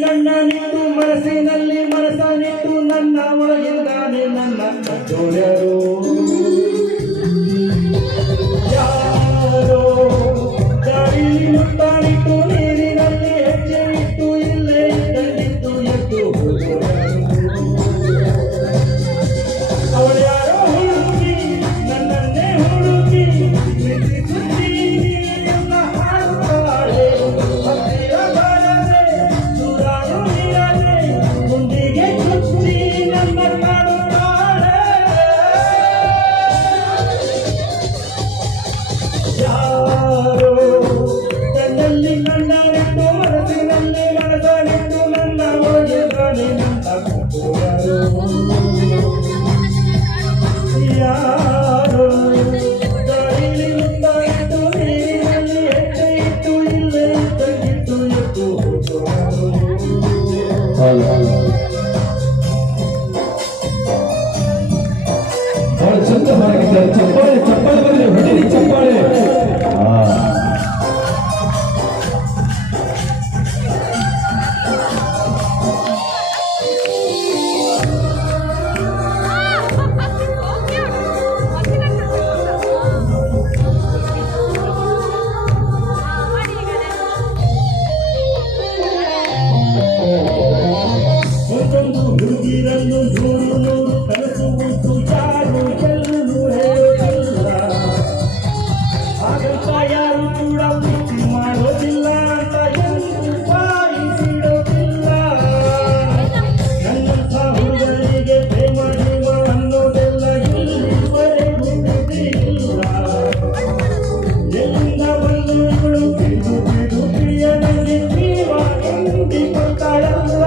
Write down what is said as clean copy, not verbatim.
ಕಣ್ಣನಿಟ್ಟು ಮನಸ್ಸಿನಲ್ಲಿ ಮನಸ್ಸನಿಟ್ಟು ನನ್ನ ಒಳಗಿದ್ದಾನೆ ನನ್ನ ಕಟ್ಟೋರ್ಯಾರು ಯಾರೋ ದಾರಿಲಿ ಮುತ್ತಾನಿಟ್ಟು ನೀರಿನಲ್ಲಿ ಹೆಜ್ಜೆ ಇಟ್ಟು ಇಲ್ಲೇ ಇದ್ದಂಗಿತ್ತು ಎದ್ದು ಅವಳು ಯಾರೋ ಹುಡುಕಿ ನನ್ನನ್ನೇ ಹುಡುಕಿ ಪ್ರೀತಿ ಸುದ್ದಿ ಎಲ್ಲ ಹಾಡುತ್ತಾಳೆ ಹತ್ತಿರ ಬಾರದೆ ಸುರಾರು ನೀರದೆ ಗುಂಡಿಗೆ ಚುಚ್ಚಿ ನನ್ನ ಕಾಡುತ್ತಾಳೆ ಯಾರೋ ಕಣ್ಣಲ್ಲಿ ಕಣ್ಣನಿಟ್ಟು ಮನಸ್ಸಿನಲ್ಲಿ ಮನಸ್ಸನಿಟ್ಟು ನನ್ನ ಒಳಗಿದ್ದಾನೆ ನನ್ನ ಕಟ್ಟೋರ್ಯಾರು ಯಾರೋ ದಾರಿಲಿ ಮುತ್ತಾಯಿಟ್ಟು ನೀರಿನಲ್ಲಿ ಹೆಜ್ಜೆ ಇಟ್ಟು ಇಲ್ಲೇ ಇದ್ದಂಗಿತ್ತು ಎದ್ದು ಬಹಳ ಚಂದ ಹಾಡಿದ್ದಾರೆ. ಚಪ್ಪಾಳೆ ಚಪ್ಪಾಳೆ ಬಂದ್ರೆ ಹೊಡಿರಿ ಚಪ್ಪಾಳೆ. ಒಂದೊಂದು ಹುಡುಗಿರನ್ನು ನೂರು ನೂರು ಕನಸು ಉಂಟು ಯಾರು ಎಲ್ಲೂ ಹೇಳೋದಿಲ್ಲ ಹಾಗಂತ ಯಾರು ಕೂಡ ಪ್ರೀತಿ ಮಾಡೋದಿಲ್ಲ ಅಂತ ಎಂದು ಬಾಯಿ ಬಿಡೋದಿಲ್ಲ ನನ್ನಂಥ ಹುಡುಗರಿಗೆ ಪ್ರೇಮ ಜೀವ ಅನ್ನೋದೆಲ್ಲ ಇಲ್ಲಿವರೆಗೂ ತಿಳಿದಿಲ್ಲ ಎಲ್ಲಿಂದ ಬಂದು ಇವಳು ತಿಳಿದು ತಿಳಿಯದಂಗೆ ಜೀವ ಎಂದಿಕೊಳ್ತಾಳಲ್ಲ